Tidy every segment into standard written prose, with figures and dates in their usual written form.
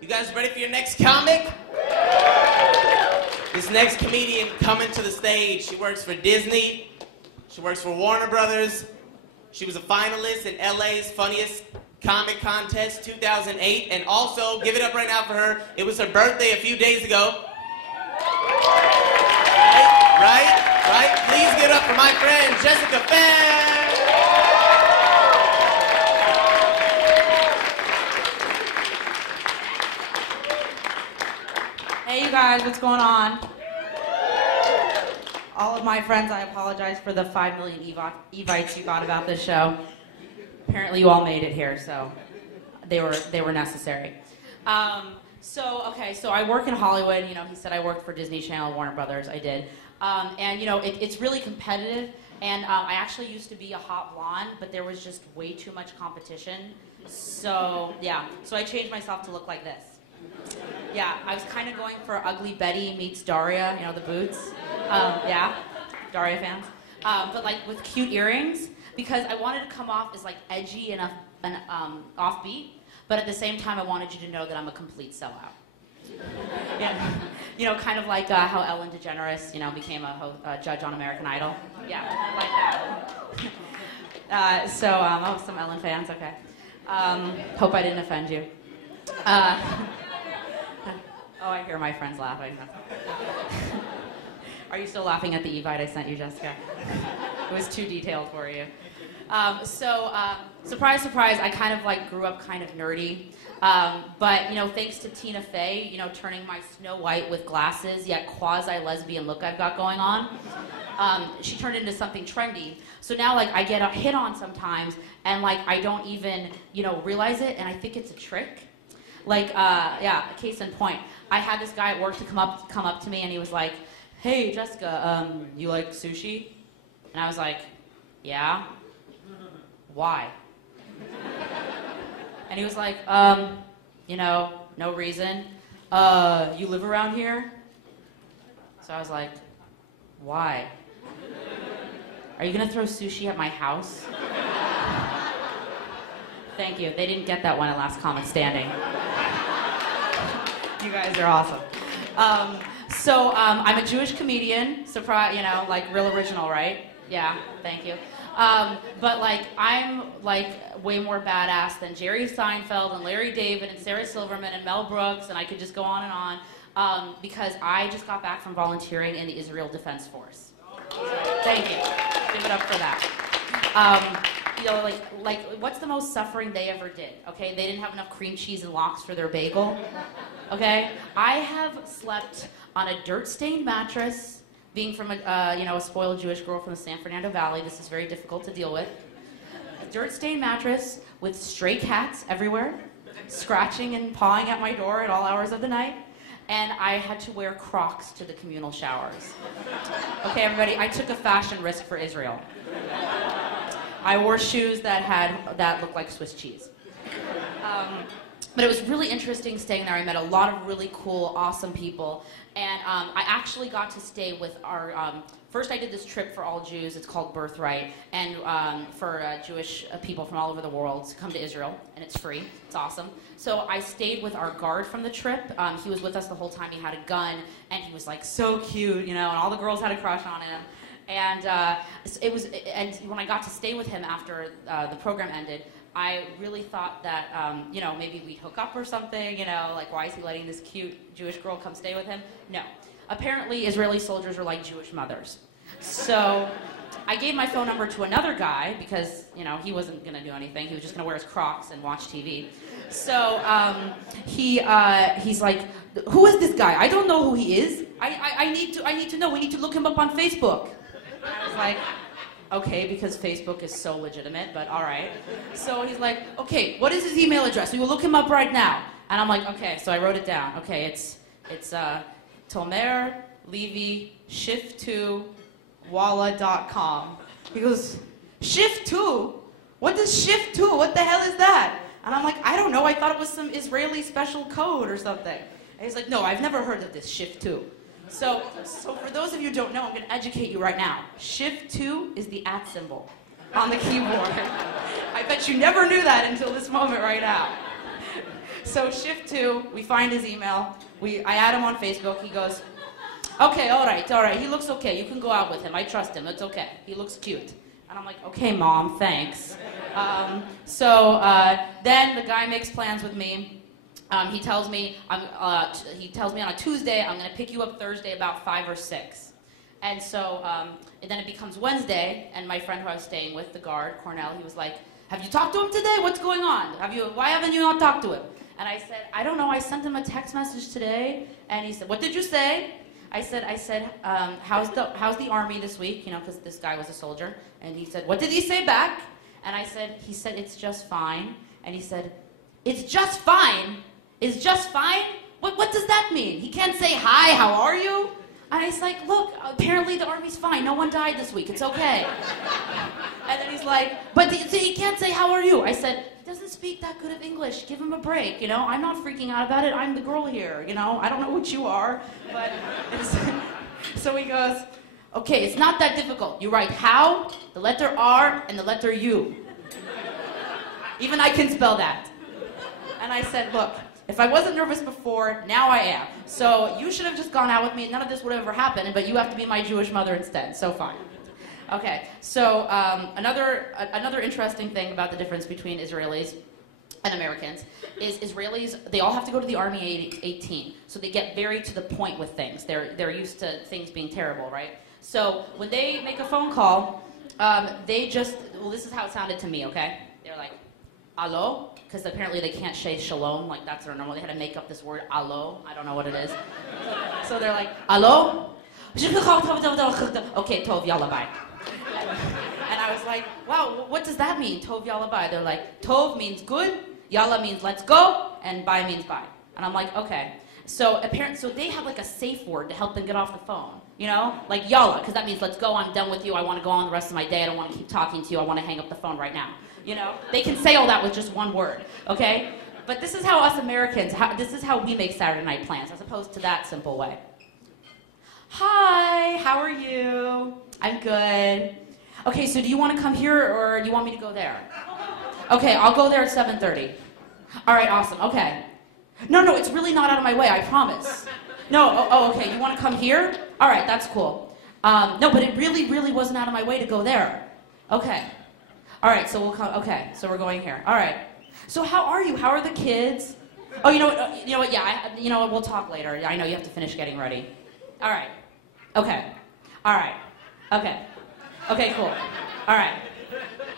You guys ready for your next comic? This next comedian coming to the stage, she works for Disney. She works for Warner Brothers. She was a finalist in LA's Funniest Comic Contest 2008. And also, give it up right now for her. It was her birthday a few days ago. Right? Please give it up for my friend, Jessica Fass. Hey, you guys, what's going on? All of my friends, I apologize for the 5 million evites you got about this show. Apparently you all made it here, so they were necessary. So I work in Hollywood. You know, he said I worked for Disney Channel, Warner Brothers. I did. And, you know, it's really competitive. And I actually used to be a hot blonde, but there was just way too much competition. So, yeah. So I changed myself to look like this. Yeah, I was kind of going for Ugly Betty meets Daria, you know, the boots. Yeah, Daria fans. But like with cute earrings, because I wanted to come off as like edgy and offbeat, but at the same time I wanted you to know that I'm a complete sellout. Yeah, you know, kind of like how Ellen DeGeneres, you know, became a judge on American Idol. Yeah, like that. Oh, some Ellen fans, okay. Hope I didn't offend you. Oh, I hear my friends laughing. Are you still laughing at the evite I sent you, Jessica? It was too detailed for you. Surprise, surprise, I kind of like grew up kind of nerdy. But, you know, thanks to Tina Fey, you know, turning my Snow White with glasses, yet quasi-lesbian look I've got going on, she turned into something trendy. So now, like, I get hit on sometimes, and, like, I don't even, you know, realize it, and I think it's a trick. Like, yeah, case in point. I had this guy at work to come up to me, and he was like, "Hey, Jessica, you like sushi?" And I was like, "Yeah." "Why?" And he was like, you know, no reason. You live around here?" So I was like, "Why? Are you gonna throw sushi at my house?" Thank you. They didn't get that one at Last Comic Standing. You guys are awesome. I'm a Jewish comedian. Surprise, you know, like real original, right? Yeah, thank you. But like, I'm like way more badass than Jerry Seinfeld and Larry David and Sarah Silverman and Mel Brooks, and I could just go on and on, because I just got back from volunteering in the Israel Defense Force. Thank you. Give it up for that. You know, like, what's the most suffering they ever did? Okay, they didn't have enough cream cheese and lox for their bagel. Okay, I have slept on a dirt-stained mattress. Being from a spoiled Jewish girl from the San Fernando Valley, this is very difficult to deal with. A dirt-stained mattress with stray cats everywhere, scratching and pawing at my door at all hours of the night, and I had to wear Crocs to the communal showers. Okay, everybody, I took a fashion risk for Israel. I wore shoes that looked like Swiss cheese. But it was really interesting staying there. I met a lot of really cool, awesome people. And I actually got to stay with our, first I did this trip for all Jews, it's called Birthright, and for Jewish people from all over the world to come to Israel, and it's free, it's awesome. So I stayed with our guard from the trip. He was with us the whole time, he had a gun, and he was like so cute, you know, and all the girls had a crush on him. And and when I got to stay with him after the program ended, I really thought that, you know, maybe we'd hook up or something, you know, like why is he letting this cute Jewish girl come stay with him? No. Apparently Israeli soldiers are like Jewish mothers. So I gave my phone number to another guy because, you know, he wasn't going to do anything. He was just going to wear his Crocs and watch TV. So he's like, "Who is this guy? I don't know who he is. I need to know. We need to look him up on Facebook." I was like, okay, because Facebook is so legitimate, but all right. So he's like, "Okay, what is his email address? We will look him up right now." And I'm like, okay, so I wrote it down. Okay, it's Tomer Levy shift2 walla.com. He goes, "Shift2? What does shift2? What the hell is that?" And I'm like, "I don't know. I thought it was some Israeli special code or something." And he's like, "No, I've never heard of this shift2. So for those of you who don't know, I'm going to educate you right now. Shift2 is the @ symbol on the keyboard. I bet you never knew that until this moment right now. So shift 2, we find his email. I add him on Facebook. He goes, okay, all right. He looks okay. You can go out with him. I trust him. It's okay. He looks cute. And I'm like, okay, Mom, thanks. Then the guy makes plans with me. He tells me on a Tuesday, I'm going to pick you up Thursday about 5 or 6. And so and then it becomes Wednesday, and my friend who I was staying with, the guard, Cornell, he was like, have you talked to him today? What's going on? Why haven't you not talked to him? And I said, I don't know. I sent him a text message today, and he said, what did you say? I said, how's the army this week? You know, because this guy was a soldier. And he said, what did he say back? And he said, it's just fine. And he said, it's just fine? It's just fine? What does that mean? He can't say, hi, how are you? And I was like, look, apparently the army's fine. No one died this week. It's okay. And then he's like, but he can't say, how are you? I said, he doesn't speak that good of English. Give him a break, you know? I'm not freaking out about it. I'm the girl here, you know? I don't know what you are. But so he goes, okay, it's not that difficult. You write how, the letter R, and the letter U. Even I can spell that. And I said, look, if I wasn't nervous before, now I am. So you should have just gone out with me, and none of this would have ever happened, but you have to be my Jewish mother instead, so fine. Okay, so another interesting thing about the difference between Israelis and Americans is Israelis, they all have to go to the army at 18, so they get very to the point with things. They're used to things being terrible, right? So when they make a phone call, this is how it sounded to me, okay? They're like, allo? Because apparently they can't say shalom, like that's their normal. They had to make up this word, allo. I don't know what it is. So they're like, allo? Okay, tov, yalla, bye. And I was like, wow, what does that mean, tov, yalla, bye? They're like, tov means good, yalla means let's go, and bye means bye. And I'm like, okay. So they have like a safe word to help them get off the phone, you know? Like yalla, because that means let's go, I'm done with you, I want to go on the rest of my day, I don't want to keep talking to you, I want to hang up the phone right now. You know, they can say all that with just one word, okay? But this is how us Americans, this is how we make Saturday night plans, as opposed to that simple way. Hi, how are you? I'm good. Okay, so do you want to come here or do you want me to go there? Okay, I'll go there at 7:30. All right, awesome, okay. No, it's really not out of my way, I promise. No, okay, you want to come here? All right, that's cool. No, but it really wasn't out of my way to go there. Okay. All right, so we'll come. Okay, so we're going here. All right. So how are you? How are the kids? Oh, you know what? Yeah, you know what? We'll talk later. I know you have to finish getting ready. All right. Okay. All right. Okay. Okay, cool. All right.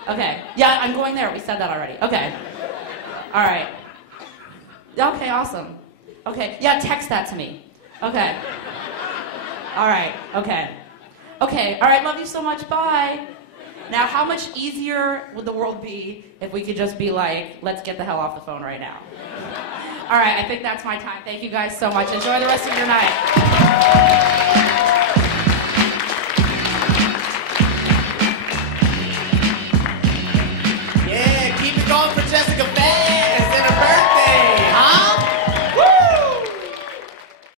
Okay. Yeah, I'm going there. We said that already. Okay. All right. Okay, awesome. Okay. Yeah, text that to me. Okay. All right. Okay. Okay. All right. Love you so much. Bye. Now, how much easier would the world be if we could just be like, let's get the hell off the phone right now? All right, I think that's my time. Thank you guys so much. Enjoy the rest of your night.